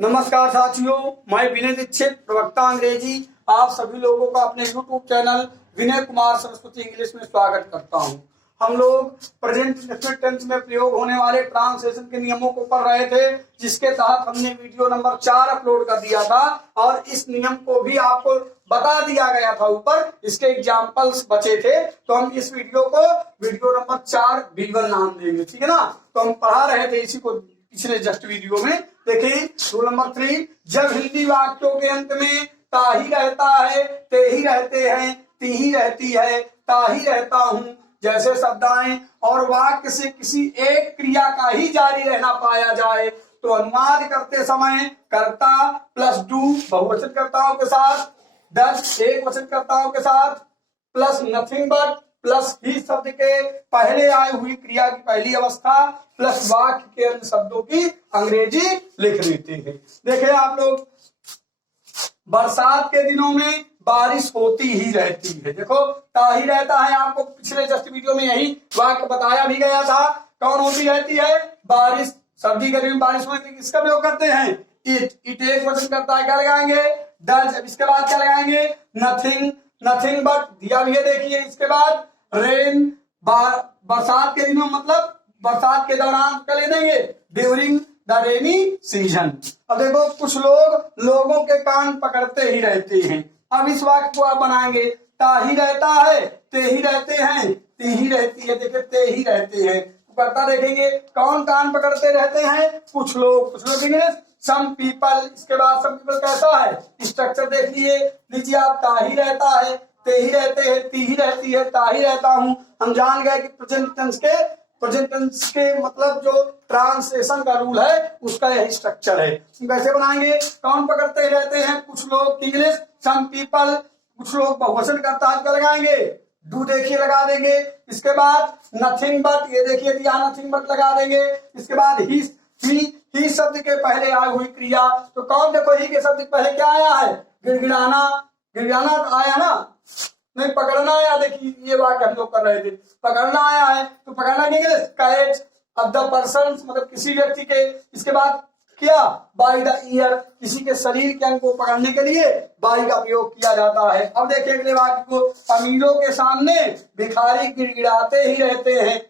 नमस्कार साथियों, मैं विनय दीक्षित, प्रवक्ता अंग्रेजी, आप सभी लोगों का अपने YouTube channel Vinay Kumar Saraswati English में स्वागत करता हूं। हम लोग प्रेजेंट इंडेफिनिट टेंस में प्रयोग होने वाले ट्रांसलेशन के नियमों को पढ़ रहे थे, जिसके तहत हमने वीडियो नंबर 4 अपलोड कर दिया था और इस नियम को भी आपको बता दिया गया था। ऊपर इसके एग्जाम्पल्स बचे थे, तो हम इस वीडियो को वीडियो नंबर 4 B1 नाम देंगे, ठीक है ना। तो हम पढ़ा रहे थे इसी को पिछले जस्ट वीडियो में। देखिए रूल नंबर 3, जब हिंदी वाक्यों के अंत में ता ही रहता है, ते ही रहते हैं, ती ही रहती है, ता ही रहता हूँ जैसे शब्दाएं और वाक्य से किसी एक क्रिया का ही जारी रहना पाया जाए तो अनुवाद करते समय कर्ता प्लस डू बहुवचन कर्ताओं के साथ, डज एक वचन कर्ताओं के साथ, प्लस नथिंग बट प्लस ही शब्द के पहले आई हुई क्रिया की पहली अवस्था प्लस वाक्य के अन्य शब्दों की अंग्रेजी लिख देते हैं। देखिए आप लोग, बरसात के दिनों में बारिश होती ही रहती है। देखो ता ही रहता है, आपको पिछले जस्ट वीडियो में यही वाक्य बताया भी गया था। कौन होती रहती है? बारिश। सर्दी के दिन में बारिश होने के किसका प्रयोग करते हैं? इट एक वचन करता है, क्या लगाएंगे? डज। अब इसके बाद क्या लगाएंगे? नथिंग, नथिंग बट दिया भी है, देखिए। इसके बाद रेन, बरसात के दिनों मतलब बरसात के दौरान क्या ले देंगे? During the rainy season. अब देखो कुछ लोगों के कान पकड़ते ही रहते हैं। अब इस वाक्य को आप बनाएंगे, ता ही रहता है, ते ही रहते हैं, ती ही रहती है। देखिए ते ही रहते हैं, करता देखेंगे कौन कान पकड़ते रहते हैं? कुछ लोग इंग्लिश सम पीपल। इसके बाद सम पीपल कैसा है? स्ट्रक्चर देख लीजिए आप, ता ही रहता है, ते ही रहते हैं, ती ही रहती है, ता ही रहता हूं। हम जान गए कि प्रेजेंट टेंस के मतलब जो ट्रांसलेशन का रूल है उसका यही स्ट्रक्चर है। कैसे बनाएंगे? कौन पकड़ते रहते हैं? कुछ लोग, इंग्लिश सम पीपल। कुछ लोग बहुवचन करता है, क्या लगाएंगे? डू देखिए लगा देंगे। इसके बाद नथिंग बट, ये देखिए दिया, नथिंग बट लगा देंगे। इसके बाद ही शब्द के पहले आई हुई क्रिया, तो कौन? देखो ही के शब्द के पहले क्या आया है? गिड़गिड़ाना। गिड़गिड़ाना आया ना, नहीं पकड़ना आया। देखिए ये वाक्य हम लोग कर रहे थे, पकड़ना आया है तो पकड़ना नहीं है कैच। अब द पर्सन मतलब किसी व्यक्ति के, इसके बाद क्या? बाई द ईयर, किसी के शरीर के अंग को पकड़ने के लिए बाई का प्रयोग किया जाता है। अब देखिए अगले वाक्य को, अमीरों के सामने भिखारी गिड़गिड़ाते ही रहते हैं।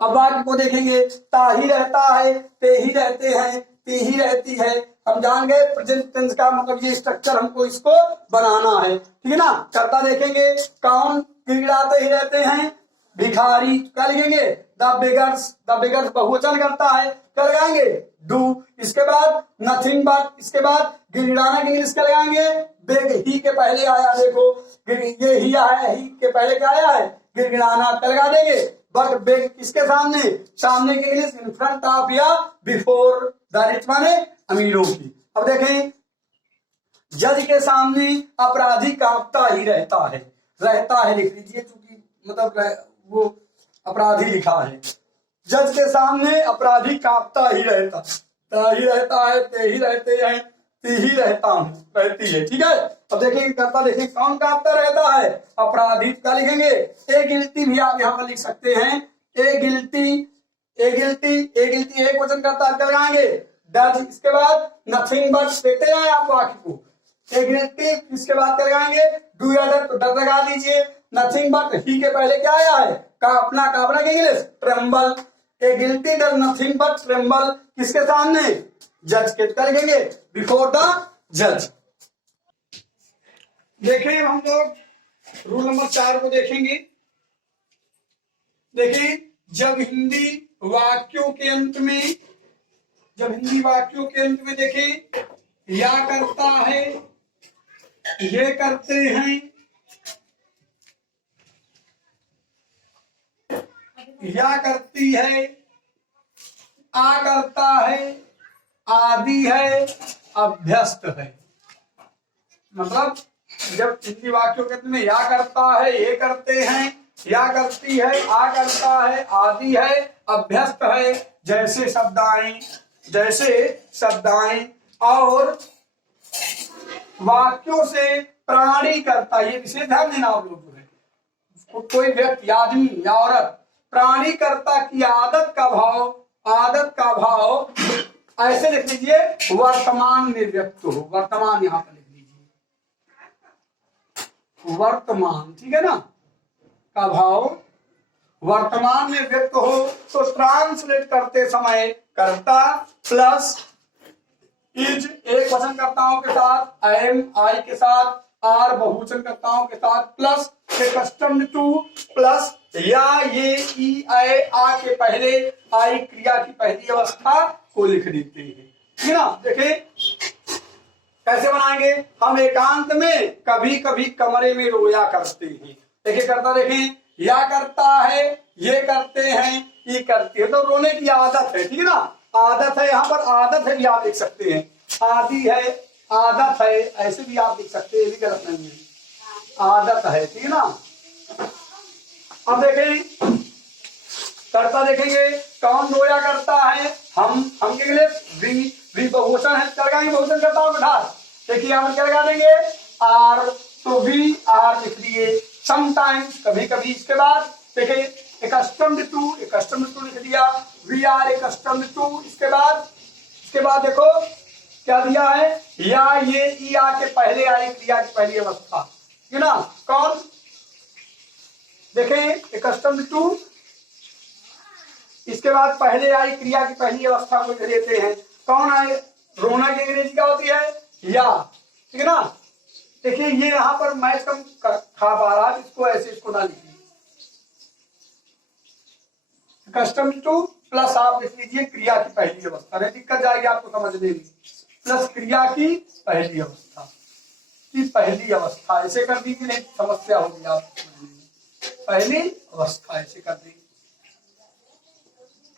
अब वाक्य को देखेंगे, ता ही रहता है, ते ही रहते हैं, ती ही रहती है। हम जान गए प्रेजेंट टेंस का मतलब ये स्ट्रक्चर हमको इसको बनाना है, ठीक है ना। करता देखेंगे, कौन गिड़गिड़ाते ही रहते हैं? भिखारी। क्या लिखेंगे? The beggars. द बेगर्स बहुवचन करता है, क्या लगाएंगे? डू। इसके बाद नथिंग बट, इसके बाद गिड़गिड़ाना के इंग्लिश क्या लगाएंगे? बेग। ही के पहले आया, देखो ये ही आया, ही के पहले क्या आया है? गिड़गिड़ाना, क्या लगा देंगे? बट बेग किसके सामने? सामने के इंग्लिश इन फ्रंट ऑफ या बिफोर द रिच माने अमीरों की। अब देखें, जज के सामने अपराधी कांपता ही रहता है। रहता है लिख लीजिए, क्योंकि मतलब वो अपराधी लिखा है। जज के सामने अपराधी कांपता ही रहता, ता ही रहता है, ते ही रहते हैं, ती ही रहता हूं, रहती है, ठीक है। अब देखिए करता, देखिए कौन कांपता रहता है? अपराधी। क्या लिखेंगे? ए गिल्टी भी आप यहाँ पर लिख सकते हैं। ए गिल्टी, ए गिल्टी, ए गिल्टी एक वचन करता है, क्या लगाएंगे? डज। इसके बाद नथिंग बट, देखते हैं आप वाक्य को, ए गिल्टी। इसके बाद क्या लगाएंगे? डू या डर, तो डर लगा दीजिए। नथिंग बट ही के पहले क्या आया है? कांपना। कांपना के इंग्लिश ट्रेम्बल। ए गिल्टी डर नथिंग बट ट्रेम्बल, किसके सामने? जज के। क्या लिखेंगे? बिफोर द जज। देखिए हम लोग रूल नंबर 4 को देखेंगे। देखिए, जब हिंदी वाक्यों के अंत में देखिए या करता है, ये करते हैं, या करती है, आ करता है, आदि है, अभ्यस्त है। मतलब जब हिंदी वाक्यों के अंत में या करता है, ये करते हैं, या करती है, आ करता है, आदि है, अभ्यस्त है, जैसे शब्दाएं और वाक्यों से प्राणी करता। ये विशेष ध्यान देना आप लोगों को। कोई व्यक्ति, आदमी या औरत प्राणी कर्ता की आदत का भाव ऐसे लिख लीजिए वर्तमान में व्यक्त हो, वर्तमान यहां पर लिख लीजिए वर्तमान, ठीक है ना, का भाव वर्तमान में व्यक्त हो तो ट्रांसलेट करते समय कर्ता प्लस इज एक वचनकर्ताओं के साथ, एम आई के साथ, आर बहुवचनकर्ताओं के साथ प्लस कस्टम टू प्लस या ये ई आई आ के पहले आई क्रिया की पहली अवस्था को लिख देते हैं, ठीक है ना। देखिए कैसे बनाएंगे हम, एकांत में कभी कभी कमरे में रोया करते हैं, देखिए करता देखें, या करता है, ये करते हैं, ये करती है, तो रोने की आदत है, ठीक है ना, आदत है, यहाँ पर आदत है भी आप देख सकते हैं, आदि है, आदत है, ऐसे भी आप देख सकते हैं, ये भी गलत नहीं है, आदत है, ठीक है ना। अब देखें करता देखेंगे कौन रोया करता है, हम के लिए भी बहुवचन है, क्या लगाएंगे बहुवचन करता हूं बिठा, देखिए यहाँ पर क्या लगा देंगे आर, तो वी आर लिख दिए, समटाइम्स कभी कभी, इसके बाद देखिए कस्टम्ड टू लिख दिया, वी आर कस्टम्ड टू, इसके बाद देखो क्या दिया है, या ये ई आ के पहले आई क्रिया की पहली अवस्था, है ना, कौन देखें कस्टम्ड टू, इसके बाद पहले आई क्रिया की पहली अवस्था को लेते हैं, कौन आए, रोना की अंग्रेजी क्या होती है या, ठीक है ना। देखिए ये यहाँ पर मैच कम खा पा रहा, इसको ऐसे इसको ना लिखिए, कस्टम टू प्लस आप लिख लीजिए क्रिया की पहली अवस्था, नहीं दिक्कत जाएगी आपको समझने में, प्लस क्रिया की पहली अवस्था ऐसे कर दीजिए, नहीं समस्या होगी आपको समझने में, पहली अवस्था ऐसे कर दीजिए,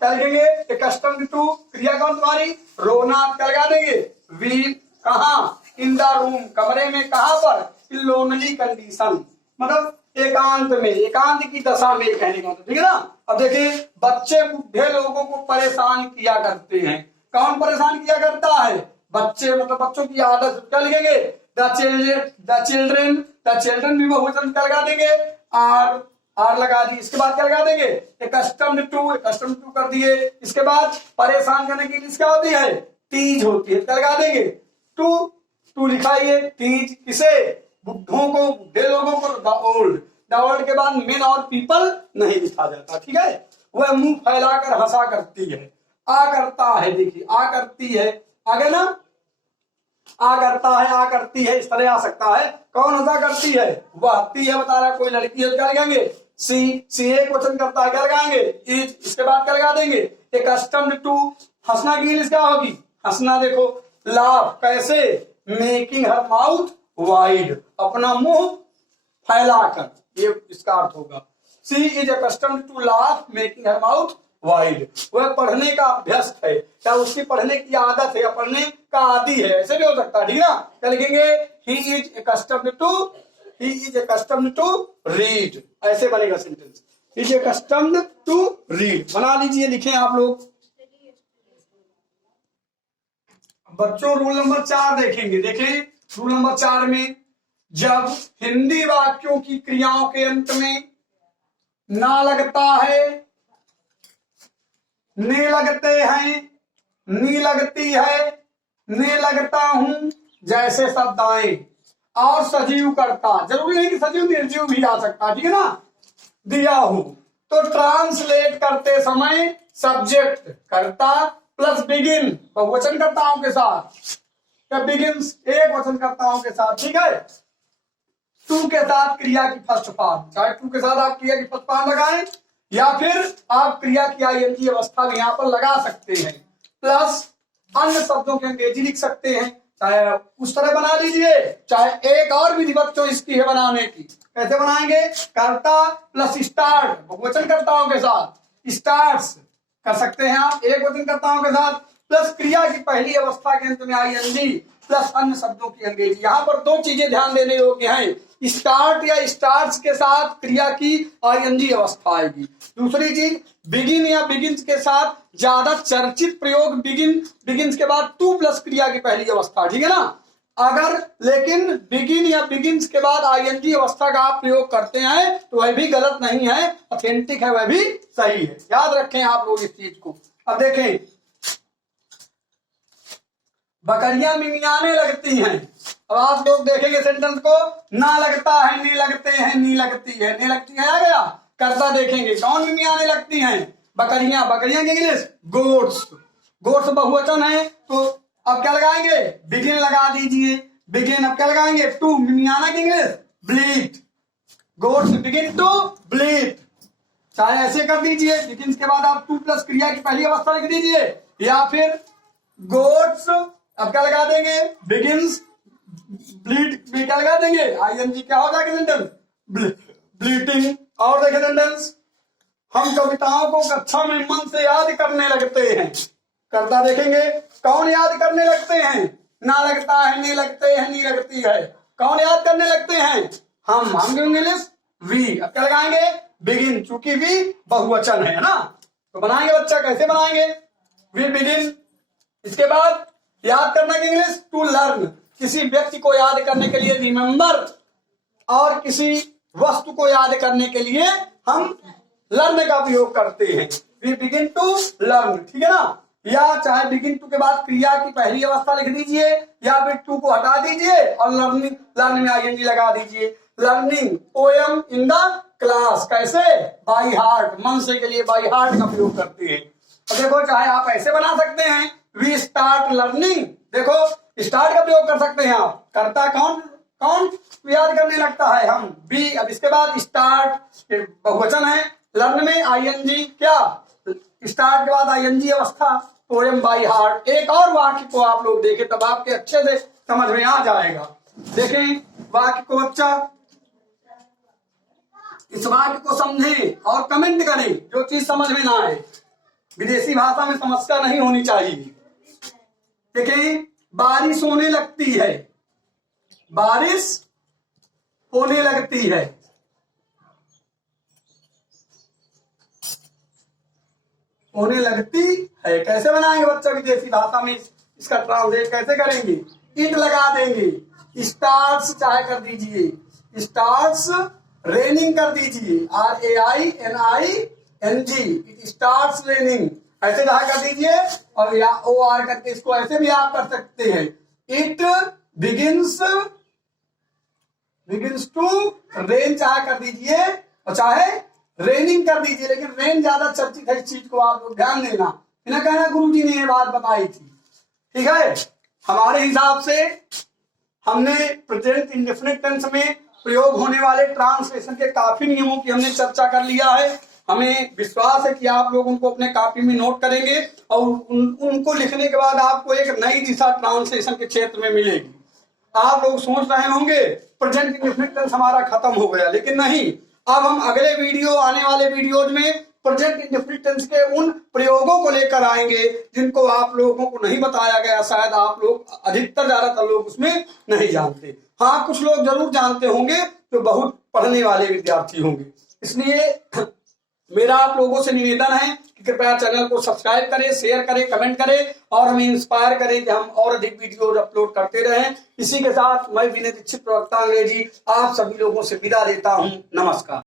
क्या लिखेंगे कस्टम टू, क्रिया कौन तुम्हारी रोना, क्या लगा देंगे वी, कहा इन द रूम, कमरे में, कहां पर लोनली कंडीशन, मतलब एकांत में, एकांत की दशा में कहने का मतलब, ठीक है ना। अब देखिए बच्चे बूढ़े लोगों को परेशान किया करते हैं, कौन परेशान किया करता है, बच्चे, मतलब बच्चों की आदत, क्या लिखेंगे द चिल्ड्रन भी बहुवचन क्या लगा देंगे आर लगा दिए, इसके बाद क्या लगा देंगे कस्टम टू कर दिए, इसके बाद परेशान करने की क्या होती है टीज होती है, क्या लगा देंगे टू लिखाइए, टीज किसे, बुढ़ों को, बूढ़े लोगों को, द ओल्ड के बाद मेन और पीपल नहीं लिखा जाता, ठीक है। वह मुंह फैलाकर हंसा करती है, आ करता है, देखिए आ करती है, आगे ना आ करता है, आ करती है, इस तरह आ सकता है, कौन हंसा करती है, वह हंसती है, बता रहा कोई लड़की है, क्या लगाएंगे सी एक वचन करता है, क्या लगाएंगे इज, इसके बाद क्या लगा देंगे कस्टम्ड टू, हंसना की इंग्लिश क्या होगी, हंसना देखो, लाफ कैसे, मेकिंग हर माउथ वाइड, अपना मुंह फैलाकर, ये इसका अर्थ होगा, she is accustomed to laugh making her mouth wide, वह पढ़ने का अभ्यस्त है, क्या उसकी पढ़ने की आदत है या पढ़ने का आदि है, ऐसे भी हो सकता है, ठीक है ना। क्या लिखेंगे he is accustomed to read, ऐसे बनेगा sentence, he is accustomed to read, बना लीजिए, लिखें आप लोग। बच्चों रूल नंबर 4 देखेंगे, देखें रूल नंबर 4 में जब हिंदी वाक्यों की क्रियाओं के अंत में ना लगता है, ने लगते हैं, नी लगती है, ने लगता हूं जैसे शब्द आए, और सजीव करता, जरूरी नहीं कि सजीव निर्जीव भी आ सकता, ठीक है ना, दिया हो, तो ट्रांसलेट करते समय सब्जेक्ट कर्ता प्लस बिगिन बहुवचनकर्ताओं के साथ, या बिगिन्स एक वचनकर्ताओं के साथ, ठीक है, टू के साथ क्रिया की फर्स्ट फॉर्म, चाहे टू के साथ आप क्रिया की फर्स्ट फॉर्म लगाएं या फिर आप क्रिया की आईएनजी अवस्था भी यहाँ पर लगा सकते हैं, प्लस अन्य शब्दों के अंग्रेजी लिख सकते हैं, चाहे उस तरह बना लीजिए, चाहे एक और विधि बच्चों इसकी है बनाने की, कैसे बनाएंगे, कर्ता प्लस स्टार्ट बहुवचनकर्ताओं के साथ, स्टार्ट्स कर सकते हैं आप एक वचनकर्ताओं के साथ, प्लस क्रिया की पहली अवस्था के अंत में आईएनजी प्लस अन्य शब्दों की अंग्रेजी। यहाँ पर दो चीजें ध्यान देने योग्य हैं, स्टार्ट या स्टार्ट्स के साथ क्रिया की आईएनजी अवस्था आएगी, दूसरी चीज बिगिन या बिगिन्स के साथ ज्यादा चर्चित प्रयोग बिगिन्स के बाद टू प्लस क्रिया की पहली अवस्था, ठीक है ना। अगर लेकिन बिगिन या बिगिन्स के बाद आईएनजी अवस्था का आप प्रयोग करते हैं तो वह भी गलत नहीं है, ऑथेंटिक है, वह भी सही है, याद रखें आप लोग इस चीज को। अब देखें बकरियां मिमियाने लगती हैं। अब आप लोग देखेंगे सेंटेंस को, ना लगता है, नी लगते हैं, नी लगती है, नी लगती है आ गया। करता देखेंगे कौन मिमियाने लगती हैं, बकरियां। बकरियां की इंग्लिश गोट्स। गोट्स बहुवचन है तो अब क्या लगाएंगे, बिगिन लगा दीजिए, बिगिन। अब क्या लगाएंगे, टू। मिमियाना की इंग्लिश ब्लीट। गोट्स बिगिन टू ब्लीट, चाहे ऐसे कर दीजिए, बिगिन के बाद आप टू प्लस क्रिया की पहली अवस्था लिख दीजिए, या फिर गोट्स अब क्या लगा देंगे, बिगिन्स ब्लीड भी क्या लगा देंगे, आईएनजी। क्या हो जाएगा सेंटेंस, ब्लीटिंग। और देखे सेंटेंस, हम कविताओं को कक्षा में मन से याद करने लगते हैं। करता देखेंगे कौन याद करने लगते हैं, ना लगता है, नहीं लगते हैं, नहीं लगती है। कौन याद करने लगते हैं, हम इंग्लिश वी। अब क्या लगाएंगे, बिगिन, चूंकि वी बहुवचन है ना। तो बनाएंगे बच्चा, कैसे बनाएंगे, वी बिगिन। इसके बाद याद करने की इंग्लिश टू लर्न। किसी व्यक्ति को याद करने के लिए रिमेंबर, और किसी वस्तु को याद करने के लिए हम लर्न का प्रयोग करते हैं। वी बिगिन टू लर्न, ठीक है ना। या चाहे बिगिन टू के बाद क्रिया की पहली अवस्था लिख दीजिए, या फिर टू को हटा दीजिए और लर्निंग, लर्न में आईएनजी लगा दीजिए। Learning poem in the class, कैसे, बाई हार्ट, मन से के लिए बाई हार्ट का प्रयोग करते हैं। तो देखो, चाहे आप ऐसे बना सकते हैं, वी स्टार्ट लर्निंग। देखो स्टार्ट का प्रयोग कर सकते हैं आप। करता कौन कौन याद करने लगता है, हम बी। अब इसके बाद स्टार्ट बहुवचन है, लर्न में आईएनजी, क्या स्टार्ट के बाद आईएनजी अवस्था, पोएम बाई हार्ट। एक और वाक्य को आप लोग देखें तब आपके अच्छे से समझ में आ जाएगा। देखें वाक्य को बच्चा, इस वाक्य को समझें और कमेंट करें जो चीज समझ में ना आए। विदेशी भाषा में समस्या नहीं होनी चाहिए। देखें, बारिश होने लगती है, बारिश होने लगती है। होने लगती है कैसे बनाएंगे बच्चा, विदेशी भाषा में इसका ट्रांसलेट कैसे करेंगे, इट लगा देंगे। स्टार्स चाहे कर दीजिए, स्टार्स रेनिंग कर दीजिए, RAINING, इट स्टार्ट्स रेनिंग, ऐसे चाहे कर दीजिए। और या OR करके इसको ऐसे भी आप कर सकते हैं, इट बिगिन्स टू रेन चाहे कर दीजिए, और चाहे रेनिंग कर दीजिए। लेकिन रेन ज्यादा चर्चित है, इस चीज को आप लोग ध्यान देना। इन्हें कहना गुरुजी ने ये बात बताई थी, ठीक है। हमारे हिसाब से हमने प्रेजेंट इंडेफिनिट टेंस में प्रयोग होने वाले ट्रांसलेशन के काफी नियमों की हमने चर्चा कर लिया है। हमें विश्वास है कि आप लोग उनको अपने कॉपी में नोट करेंगे और उनको लिखने के बाद आपको एक नई दिशा ट्रांसलेशन के क्षेत्र में मिलेगी। आप लोग सोच रहे होंगे प्रेजेंट इंडेफिनिट टेंस हमारा खत्म हो गया, लेकिन नहीं। अब हम अगले वीडियो, आने वाले वीडियोज में प्रेजेंट इंडेफिनिट टेंस के उन प्रयोगों को लेकर आएंगे जिनको आप लोगों को नहीं बताया गया। शायद आप लोग, अधिकतर ज्यादातर लोग उसमें नहीं जानते। हाँ, कुछ लोग जरूर जानते होंगे जो बहुत पढ़ने वाले विद्यार्थी होंगे। इसलिए मेरा आप लोगों से निवेदन है कि कृपया चैनल को सब्सक्राइब करें, शेयर करें, कमेंट करें और हमें इंस्पायर करें कि हम और अधिक वीडियो अपलोड करते रहें। इसी के साथ मैं विनय दीक्षित, प्रवक्ता अंग्रेजी, आप सभी लोगों से विदा लेता हूं। नमस्कार।